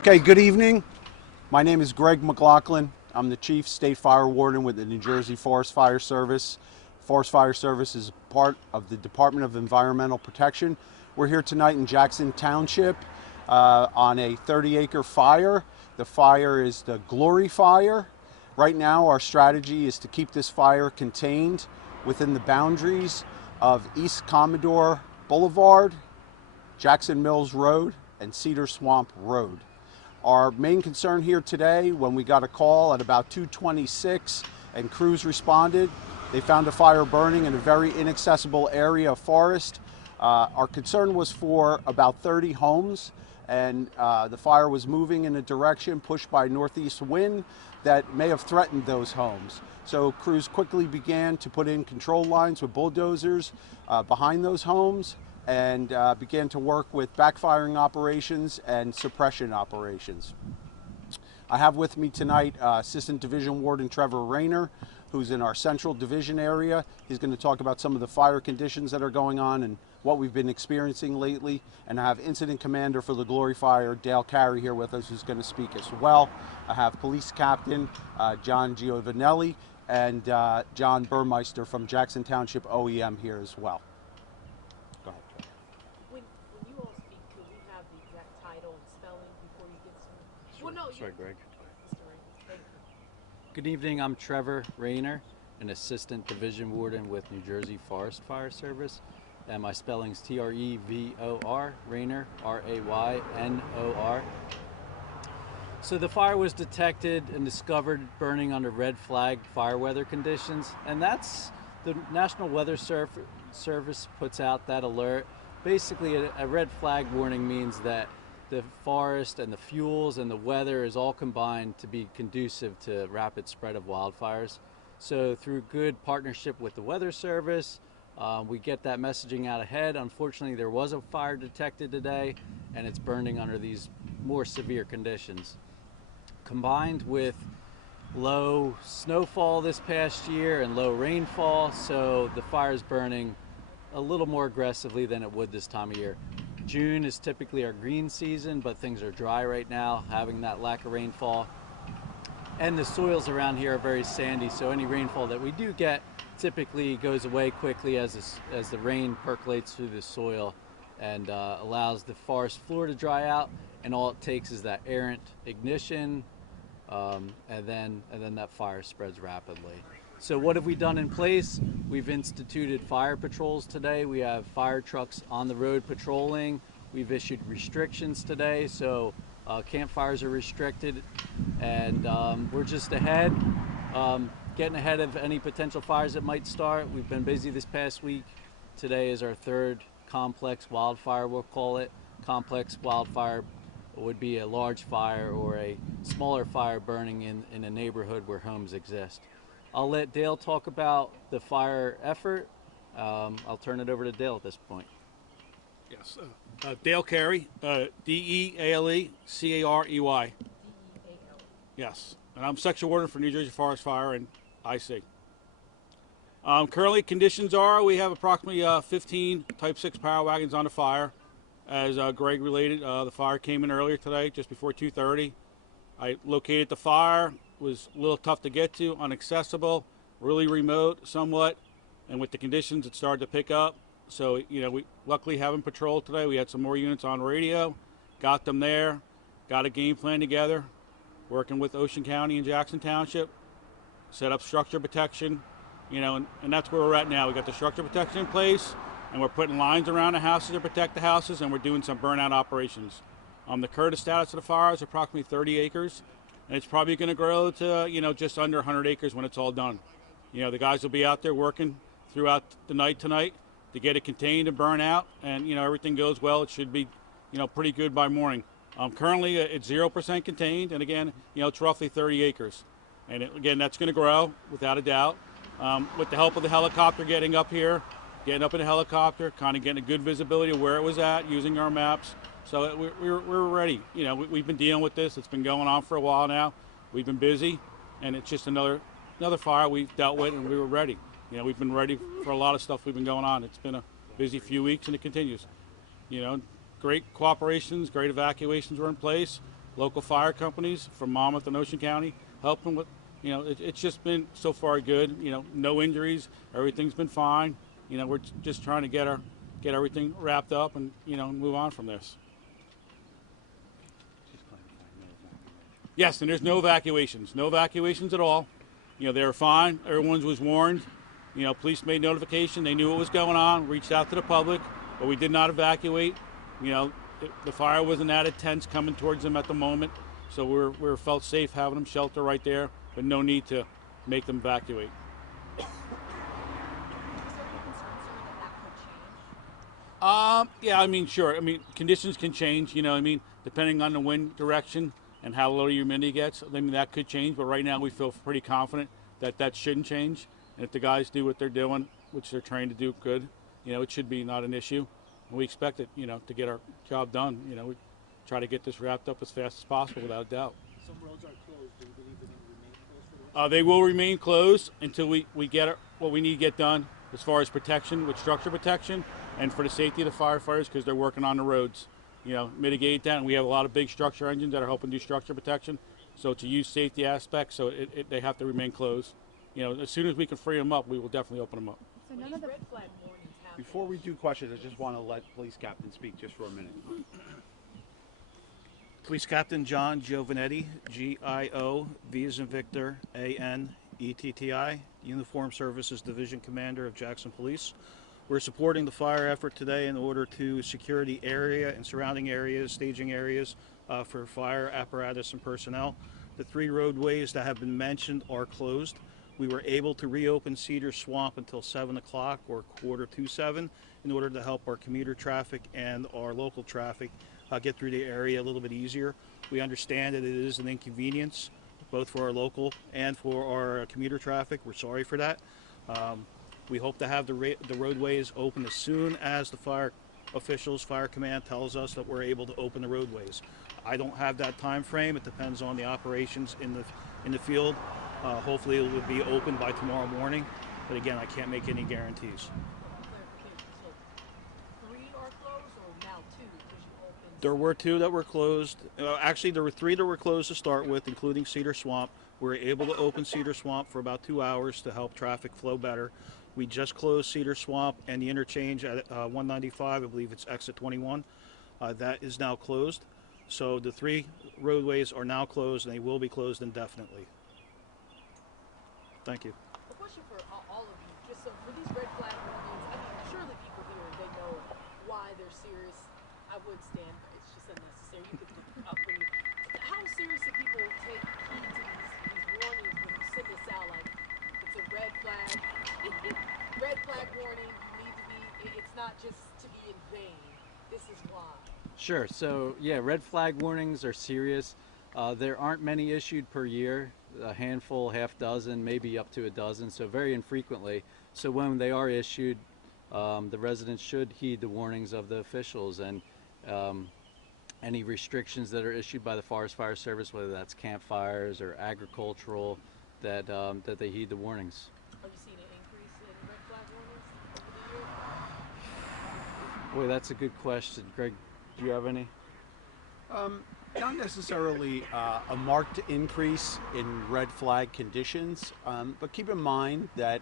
Okay, good evening. My name is Greg McLaughlin. I'm the Chief State Fire Warden with the New Jersey Forest Fire Service. Forest Fire Service is part of the Department of Environmental Protection. We're here tonight in Jackson Township on a 30-acre fire. The fire is the Glory Fire. Right now, our strategy is to keep this fire contained within the boundaries of East Commodore Boulevard, Jackson Mills Road, and Cedar Swamp Road. Our main concern here today, when we got a call at about 2:26 and crews responded, they found a fire burning in a very inaccessible area of forest. Our concern was for about 30 homes, and the fire was moving in a direction pushed by northeast wind that may have threatened those homes. So crews quickly began to put in control lines with bulldozers behind those homes, and began to work with backfiring operations and suppression operations. I have with me tonight Assistant Division Warden Trevor Rayner, who's in our Central Division area. He's going to talk about some of the fire conditions that are going on and what we've been experiencing lately. And I have Incident Commander for the Glory Fire, Dale Carey, here with us, who's going to speak as well. I have Police Captain John Giovanelli and John Burmeister from Jackson Township OEM here as well. Go ahead. When you all speak, could we have the exact title and spelling before you get started? Sure. Well, no, Sorry, Greg. Mr. Ray, thank you. Good evening. I'm Trevor Rayner, an Assistant Division Warden with New Jersey Forest Fire Service. And my spelling's Trevor, Rayner, Raynor. So the fire was detected and discovered burning under red flag fire weather conditions. And that's the National Weather Service puts out that alert. Basically, a red flag warning means that the forest and the fuels and the weather is all combined to be conducive to rapid spread of wildfires. So through good partnership with the Weather Service, we get that messaging out ahead. Unfortunately, there was a fire detected today, and it's burning under these more severe conditions. Combined with low snowfall this past year and low rainfall, so the fire is burning a little more aggressively than it would this time of year. June is typically our green season, but things are dry right now, having that lack of rainfall. And the soils around here are very sandy, so any rainfall that we do get typically goes away quickly as the rain percolates through the soil and allows the forest floor to dry out, and all it takes is that errant ignition, and then that fire spreads rapidly. So what have we done in place? We've instituted fire patrols today. We have fire trucks on the road patrolling. We've issued restrictions today, so campfires are restricted, and we're just ahead, getting ahead of any potential fires that might start. We've been busy this past week. Today is our third complex wildfire, we'll call it. Complex wildfire would be a large fire or a smaller fire burning in a neighborhood where homes exist. I'll let Dale talk about the fire effort. I'll turn it over to Dale at this point. Yes, Dale Carey, Dealecarey. DEAL. Yes, and I'm Section Warden for New Jersey Forest Fire and IC. Currently, conditions are we have approximately 15 Type 6 power wagons on the fire. As Greg related, the fire came in earlier today, just before 2:30. I located the fire. Was a little tough to get to, inaccessible, really remote somewhat, and with the conditions it started to pick up. So we luckily having patrol today. We had some more units on radio, got them there, got a game plan together, working with Ocean County and Jackson Township, set up structure protection, and that's where we're at now. We got the structure protection in place, and we're putting lines around the houses to protect the houses, and we're doing some burnout operations. The current status of the fire is approximately 30 acres. And it's probably going to grow to, just under 100 acres when it's all done. The guys will be out there working throughout the night tonight to get it contained and burn out. And, everything goes well. It should be, pretty good by morning. Currently, it's 0% contained. And again, it's roughly 30 acres. And again, that's going to grow without a doubt. With the help of the helicopter getting up here, getting up in the helicopter, kind of getting a good visibility of where it was at, using our maps. So we're ready. We've been dealing with this. It's been going on for a while now. We've been busy, and it's just another fire we've dealt with, and we were ready. We've been ready for a lot of stuff we've been going on. It's been a busy few weeks, and it continues. Great cooperations, great evacuations were in place. local fire companies from Monmouth and Ocean County, helping with, it's just been so far good. No injuries, everything's been fine. We're just trying to get everything wrapped up and, move on from this. Yes, and there's no evacuations at all. They were fine. Everyone was warned. Police made notification. They knew what was going on, reached out to the public, but we did not evacuate. The fire wasn't at tents coming towards them at the moment, so we felt safe having them shelter right there, but no need to make them evacuate. Is there any concern, sir, that could change? Yeah, sure. Conditions can change, depending on the wind direction and how low the humidity gets. That could change, but right now we feel pretty confident that shouldn't change. And if the guys do what they're doing, which they're trained to do good, it should be not an issue. And we expect it, to get our job done. We try to get this wrapped up as fast as possible, without a doubt. Some roads are closed. Do you believe they're going to remain closed for the rest? They will remain closed until we get what we need to get done as far as protection, with structure protection, and for the safety of the firefighters, because they're working on the roads. Mitigate that, and we have a lot of big structure engines that are helping do structure protection. So it's a youth safety aspect, so they have to remain closed. As soon as we can free them up, we will definitely open them up. So none of the red flag warnings happen. Before we do questions, I just want to let Police Captain speak just for a minute. Police Captain John Giovanetti, G-I-O, V as in Victor, A-N-E-T-T-I, Uniformed Services Division Commander of Jackson Police. We're supporting the fire effort today in order to secure the area and surrounding areas, staging areas for fire apparatus and personnel. The 3 roadways that have been mentioned are closed. We were able to reopen Cedar Swamp until 7 o'clock or 6:45 in order to help our commuter traffic and our local traffic get through the area a little bit easier. We understand that it is an inconvenience, both for our local and for our commuter traffic. We're sorry for that. We hope to have the roadways open as soon as the fire officials, fire command tells us that we're able to open the roadways. I don't have that time frame. It depends on the operations in the field. Hopefully it will be open by tomorrow morning, but again, I can't make any guarantees. Clarification. So 3 are closed, or now 2 because you opened? There were 2 that were closed. Actually, there were 3 that were closed to start with, including Cedar Swamp. We were able to open Cedar Swamp for about 2 hours to help traffic flow better. We just closed Cedar Swamp and the interchange at 195, I believe it's exit 21. That is now closed. So the 3 roadways are now closed, and they will be closed indefinitely. Thank you. A question for all of you. Just so for these red flag warnings, surely people here, they know why they're serious. I would stand, but it's just unnecessary. You could look up when you. How serious do people take heed to these warnings when you send this out? Like, it's a red flag, red flag warning. You need to be. It's not just to be in vain. This is why. Sure. So yeah, red flag warnings are serious. There aren't many issued per year. A handful, half dozen, maybe up to a dozen, so very infrequently. So when they are issued, the residents should heed the warnings of the officials, and any restrictions that are issued by the Forest Fire Service, whether that's campfires or agricultural, that they heed the warnings. Are you seeing an increase in red flag warnings over the years? Boy, that's a good question. Greg, do you have any? Not necessarily a marked increase in red flag conditions, but keep in mind that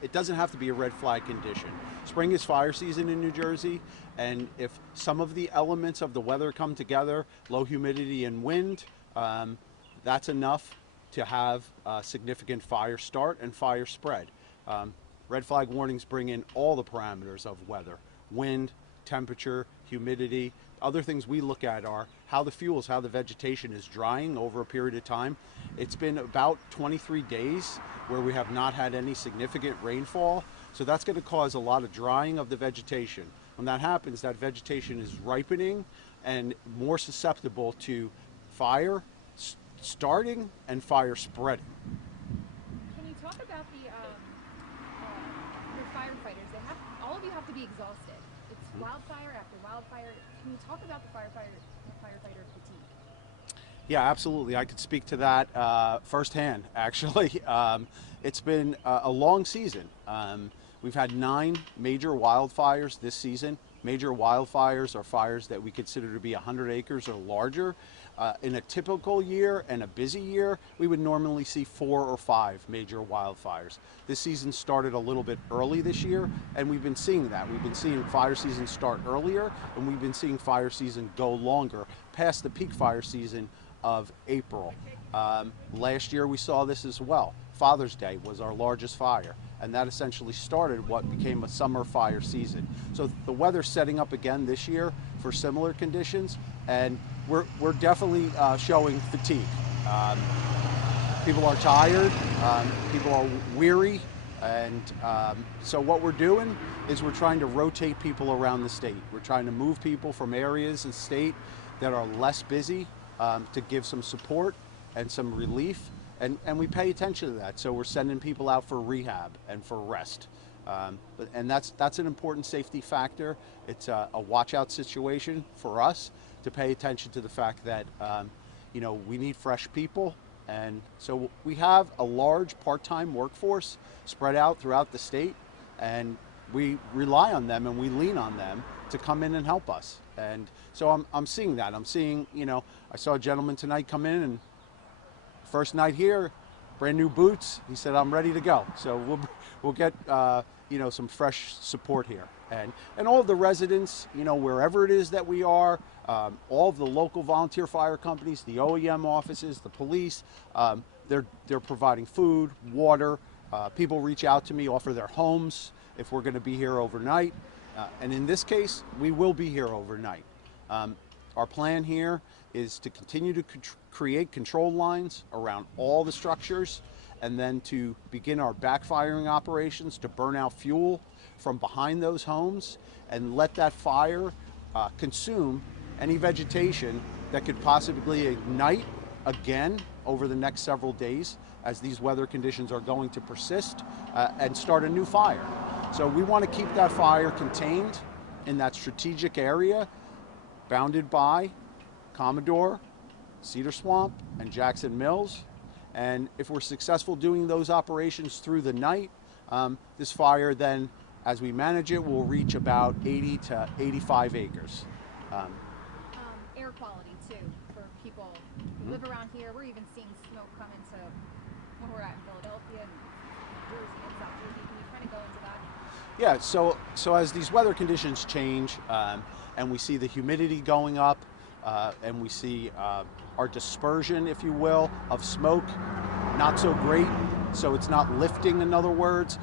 it doesn't have to be a red flag condition. Spring is fire season in New Jersey, and if some of the elements of the weather come together, low humidity and wind, that's enough to have significant fire start and fire spread. Red flag warnings bring in all the parameters of weather: wind, temperature, humidity. Other things we look at are how the vegetation is drying over a period of time. It's been about 23 days where we have not had any significant rainfall, so that's going to cause a lot of drying of the vegetation. When that happens, that vegetation is ripening and more susceptible to fire starting and fire spreading. Can you talk about your firefighters? All of you have to be exhausted. It's wildfire after wildfire. Can you talk about the firefighter fatigue? Yeah, absolutely. I could speak to that firsthand, actually. It's been a long season. We've had 9 major wildfires this season. Major wildfires are fires that we consider to be 100 acres or larger. In a typical year and a busy year, we would normally see 4 or 5 major wildfires. This season started a little bit early this year, and we've been seeing that. We've been seeing fire season start earlier, and we've been seeing fire season go longer, past the peak fire season of April. Last year we saw this as well. Father's Day was our largest fire, and that essentially started what became a summer fire season. So the weather's setting up again this year for similar conditions, and we're definitely showing fatigue. People are tired, people are weary, and so what we're doing is we're trying to rotate people around the state. We're trying to move people from areas of the state that are less busy to give some support and some relief, and we pay attention to that. So we're sending people out for rehab and for rest. And that's an important safety factor. It's a watch out situation for us to pay attention to the fact that we need fresh people, and so we have a large part-time workforce spread out throughout the state, and we rely on them and we lean on them to come in and help us. And so I'm seeing that. I'm seeing, I saw a gentleman tonight come in, and first night here, brand new boots. He said, "I'm ready to go." So we'll get some fresh support here, and all of the residents, wherever it is that we are, all of the local volunteer fire companies, the OEM offices, the police, they're providing food, water. People reach out to me, offer their homes if we're going to be here overnight, and in this case, we will be here overnight. Our plan here is to continue to create control lines around all the structures, and then to begin our backfiring operations to burn out fuel from behind those homes and let that fire consume any vegetation that could possibly ignite again over the next several days as these weather conditions are going to persist, and start a new fire. So we want to keep that fire contained in that strategic area bounded by Commodore, Cedar Swamp, and Jackson Mills. And if we're successful doing those operations through the night, this fire then, as we manage it, will reach about 80 to 85 acres. Air quality too, for people who live around here. We're even seeing smoke come into when we're at Philadelphia and New Jersey and South Jersey. Can you kind of go into that? Yeah, so as these weather conditions change, and we see the humidity going up, and we see our dispersion, if you will, of smoke not so great, so it's not lifting, in other words,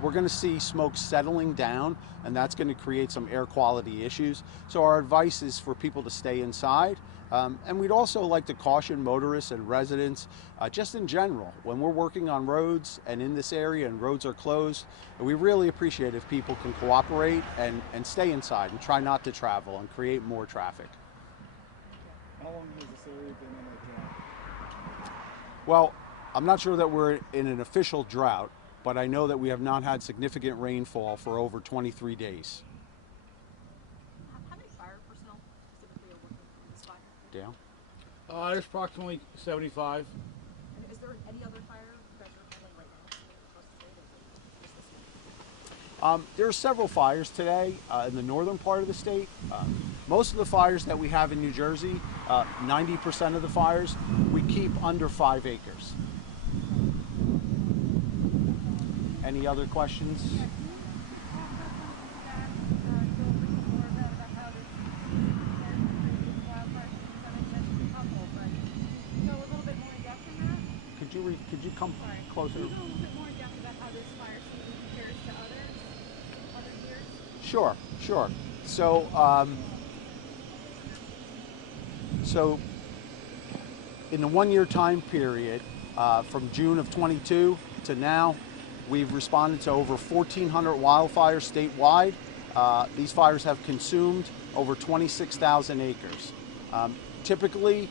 we're going to see smoke settling down, and that's going to create some air quality issues. So our advice is for people to stay inside, and we'd also like to caution motorists and residents, just in general, when we're working on roads and in this area and roads are closed, we really appreciate if people can cooperate and stay inside and try not to travel and create more traffic. How long has this area been in a drought? Well, I'm not sure that we're in an official drought, but I know that we have not had significant rainfall for over 23 days. How many fire personnel specifically are working on this fire? Dale? There's approximately 75. And is there any other fire that you're handling right now across the state, or is it just this one? There are several fires today in the northern part of the state. Most of the fires that we have in New Jersey, 90% of the fires, we keep under 5 acres. Any other questions? Could you come closer? Can you go a little bit more in depth about how this fire season compares to other years? Sure. So in the 1 year time period, from June of 22 to now, we've responded to over 1,400 wildfires statewide. These fires have consumed over 26,000 acres. Typically,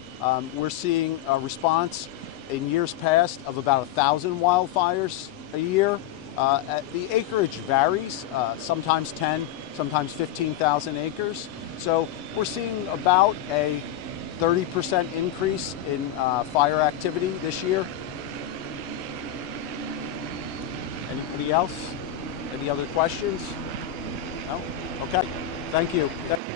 we're seeing a response in years past of about 1,000 wildfires a year. The acreage varies, sometimes 10, sometimes 15,000 acres. So we're seeing about a 30% increase in fire activity this year. Anybody else? Any other questions? No? Okay. Thank you.